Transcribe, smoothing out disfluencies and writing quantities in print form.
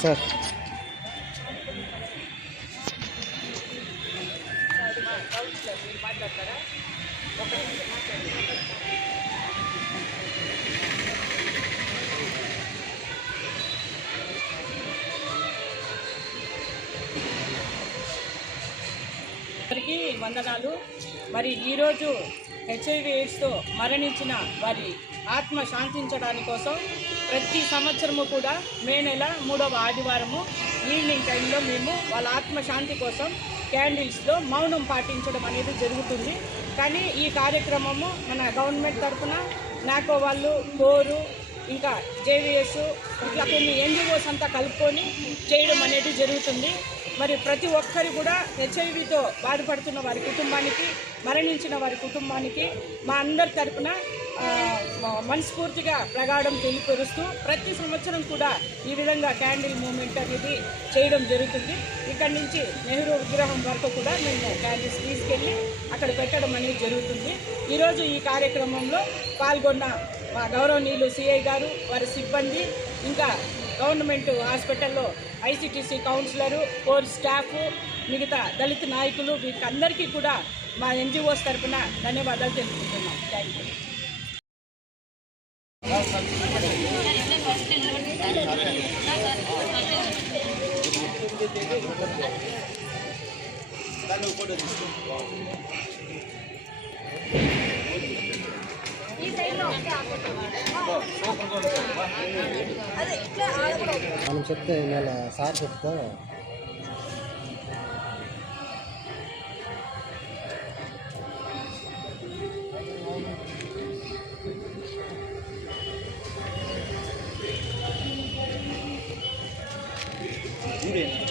Sir అందరికీ వందనాలు. మరి ఈరోజు హెచ్ఐవి ఎయిడ్స్తో మరణించిన వారి ఆత్మ శాంతించడానికి కోసం ప్రతి సంవత్సరము కూడా మే నెల 3వ ఆదివారము ఈవినింగ్ టైంలో మేము వాళ్ళ ఆత్మశాంతి కోసం క్యాండిల్స్లో మౌనం పాటించడం అనేది జరుగుతుంది. కానీ ఈ కార్యక్రమము మన గవర్నమెంట్ తరఫున నాకో వాళ్ళు కోరు ఇంకా జేవిఎస్ ఇట్లా కొన్ని ఎన్జిఓస్ అంతా కలుపుకొని చేయడం అనేది జరుగుతుంది. మరి ప్రతి ఒక్కరు కూడా హెచ్ఐవితో బాధపడుతున్న వారి కుటుంబానికి, మరణించిన వారి కుటుంబానికి మా అందరి తరఫున మనస్ఫూర్తిగా ప్రగాఢం తెలియపరుస్తూ ప్రతి సంవత్సరం కూడా ఈ విధంగా క్యాండిల్ మూమెంట్ అనేది చేయడం జరుగుతుంది. ఇక్కడి నుంచి నెహ్రూ విగ్రహం వరకు కూడా మేము క్యాండిల్స్ తీసుకెళ్ళి అక్కడ పెట్టడం అనేది జరుగుతుంది. ఈరోజు ఈ కార్యక్రమంలో పాల్గొన్న మా గౌరవనీయులు సిఐ గారు, వారి సిబ్బంది, ఇంకా గవర్నమెంట్ హాస్పిటల్లో ఐసిటిసి కౌన్సిలరు, కోర్ స్టాఫ్, మిగతా దళిత నాయకులు, వీళ్ళందరికీ కూడా మా ఎన్జిఓస్ తరఫున ధన్యవాదాలు తెలుపుతున్నాం. Thank you. మనం చెప్తే నేను సార్ చెప్తా Jure.